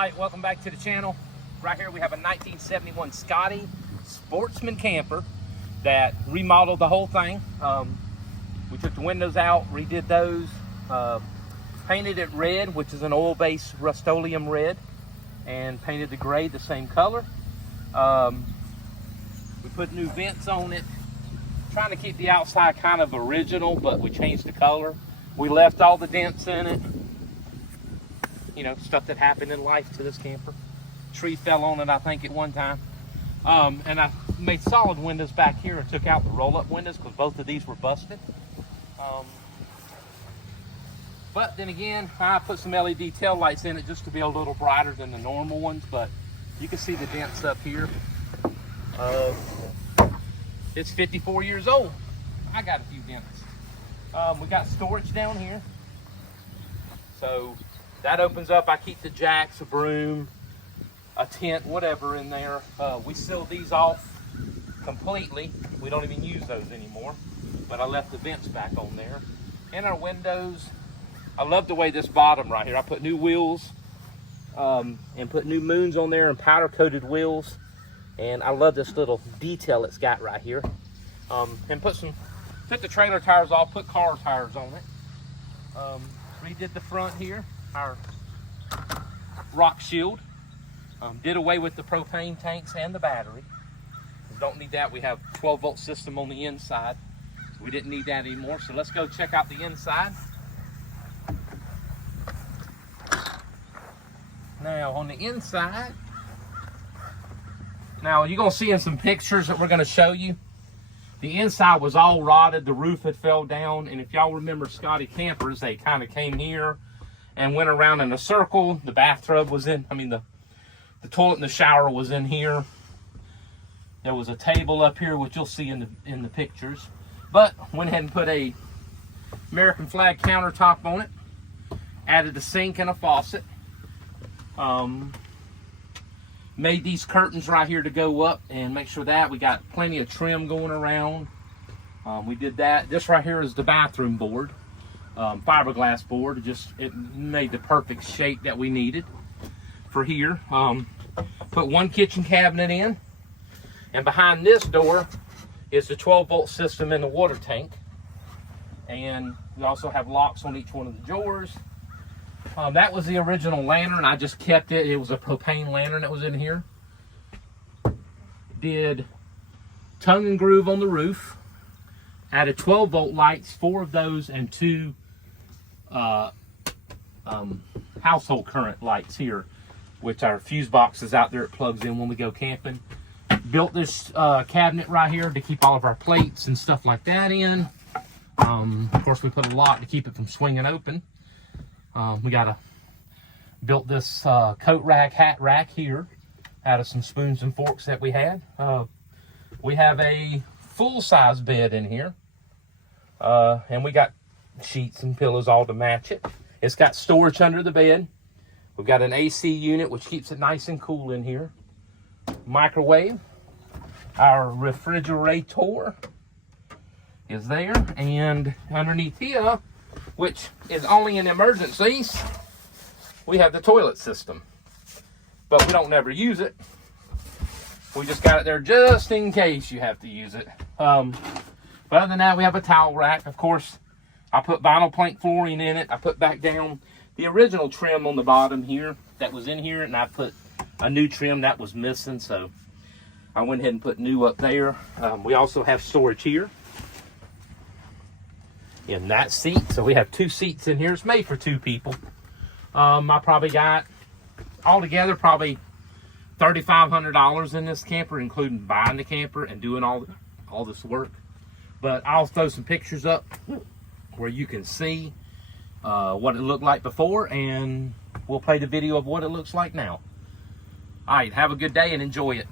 Alright, welcome back to the channel. Right here we have a 1971 Scotty Sportsman camper that remodeled the whole thing. We took the windows out, redid those, painted it red, which is an oil-based Rust-Oleum red, and painted the gray the same color. We put new vents on it, trying to keep the outside kind of original, but we changed the color. We left all the dents in it. You know, stuff that happened in life to this camper. Tree fell on it, I think, at one time. And I made solid windows back here and took out the roll-up windows because both of these were busted. But then again, I put some LED tail lights in it just to be a little brighter than the normal ones. But you can see the dents up here. It's 54 years old. I got a few dents. We got storage down here. So that opens up. I keep the jacks, a broom, a tent, whatever in there. We sealed these off completely. We don't even use those anymore, but I left the vents back on there. And our windows, I love the way this bottom right here. I put new wheels and put new moons on there and powder coated wheels. And I love this little detail it's got right here. And took the trailer tires off, put car tires on it. Redid the front here. Our rock shield. Did away with the propane tanks and the battery. We don't need that. We have 12-volt system on the inside. So we didn't need that anymore. So let's go check out the inside. Now on the inside, now you're going to see in some pictures that we're going to show you, the inside was all rotted. The roof had fell down. And if y'all remember Scotty campers, they kind of came here and went around in a circle. The bathtub was in, the toilet and the shower was in here. There was a table up here, which you'll see in the pictures. But went ahead and put a American flag countertop on it. Added a sink and a faucet. Made these curtains right here to go up and make sure that we got plenty of trim going around. We did that. This right here is the bathroom board. Fiberglass board. It made the perfect shape that we needed for here. Put one kitchen cabinet in, and behind this door is the 12-volt system in the water tank. And we also have locks on each one of the drawers. That was the original lantern. I just kept it. It was a propane lantern that was in here. Did tongue and groove on the roof. Added 12-volt lights, 4 of those, and 2 household current lights here, which are fuse boxes out there. It plugs in when we go camping. Built this cabinet right here to keep all of our plates and stuff like that in. Of course, we put a lock to keep it from swinging open. Built this coat rack, hat rack here out of some spoons and forks that we had. We have a full-size bed in here. And we got sheets and pillows all to match it. It's got storage under the bed. We've got an AC unit, which keeps it nice and cool in here. Microwave. Our refrigerator is there. And underneath here, which is only in emergencies, we have the toilet system. But we don't never use it. We just got it there just in case you have to use it. But other than that, we have a towel rack. Of course, I put vinyl plank flooring in it. I put back down the original trim on the bottom here that was in here, and I put a new trim that was missing, so I went ahead and put new up there. We also have storage here in that seat. So we have 2 seats in here. It's made for 2 people. I probably got altogether probably $3,500 in this camper, including buying the camper and doing all this work. But I'll throw some pictures up where you can see what it looked like before, and we'll play the video of what it looks like now. All right, have a good day and enjoy it.